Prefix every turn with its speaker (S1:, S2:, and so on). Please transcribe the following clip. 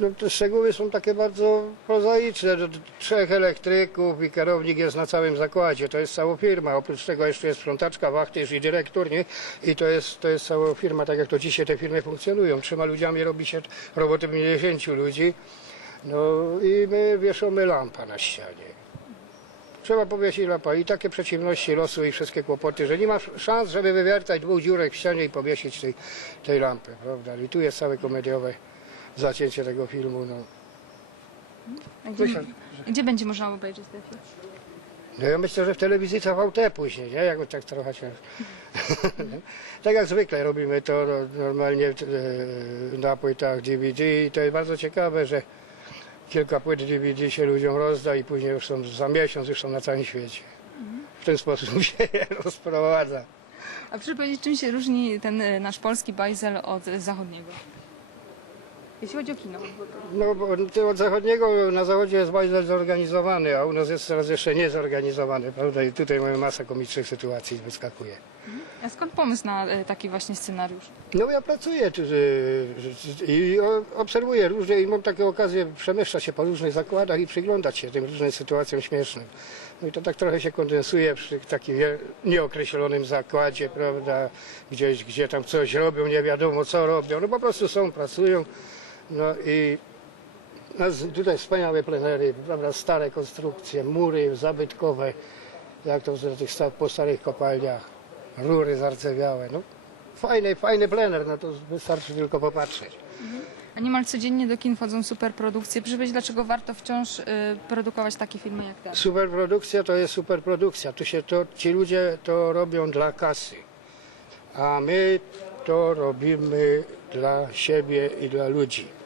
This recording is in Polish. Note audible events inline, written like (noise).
S1: No, te szczegóły są takie bardzo prozaiczne. Trzech elektryków i kierownik jest na całym zakładzie. To jest cała firma. Oprócz tego jeszcze jest sprzątaczka, wachtyż i dyrektor. Nie? I to jest, to jest cała firma, tak jak to dzisiaj te firmy funkcjonują. Trzema ludziami robi się roboty 50 ludzi. No i my wieszamy lampa na ścianie. Trzeba powiesić lampa i takie przeciwności losu i wszystkie kłopoty, że nie ma szans, żeby wywiertać dwóch dziurek w ścianie i powiesić tej, tej lampy, prawda? I tu jest całe komediowe zacięcie tego filmu. No.
S2: A Gdzie,
S1: Myślę,
S2: gdzie będzie można obejrzeć ten film?
S1: No ja myślę, że w telewizji TVT później, nie? Jak tak trochę się... (laughs) tak jak zwykle robimy to no, normalnie e, na płytach DVD i to jest bardzo ciekawe, że kilka płyt DVD się ludziom rozda i później już są za miesiąc już są na całym świecie. W ten sposób (laughs) się rozprowadza.
S2: A proszę powiedzieć, czym się różni ten e, nasz polski bajzel od zachodniego? Jeśli chodzi o kino.
S1: No bo od zachodniego na zachodzie jest bajzel zorganizowany, a u nas jest teraz jeszcze niezorganizowany, prawda? I tutaj mamy masę komicznych sytuacji wyskakuje.
S2: A skąd pomysł na e, taki właśnie scenariusz?
S1: No ja pracuję tu, y, i o- obserwuję różne i mam takie okazję przemieszczać się po różnych zakładach i przyglądać się tym różnym sytuacjom śmiesznym. No i to tak trochę się kondensuje przy takim je- nieokreślonym zakładzie, prawda, gdzieś, gdzie tam coś robią, nie wiadomo co robią, no po prostu są, pracują, no i no, tutaj wspaniałe plenery, prawda, stare konstrukcje, mury zabytkowe, jak to w tych po starych kopalniach, rury zardzewiałe, no fajny, fajny plener, no to wystarczy tylko popatrzeć.
S2: A niemal codziennie do kin wchodzą superprodukcje. Powiedzieć, dlaczego warto wciąż e, produkować takie filmy jak ten?
S1: Superprodukcja to jest superprodukcja. Tu się to, ci ludzie to robią dla kasy, a my to robimy dla siebie i dla ludzi.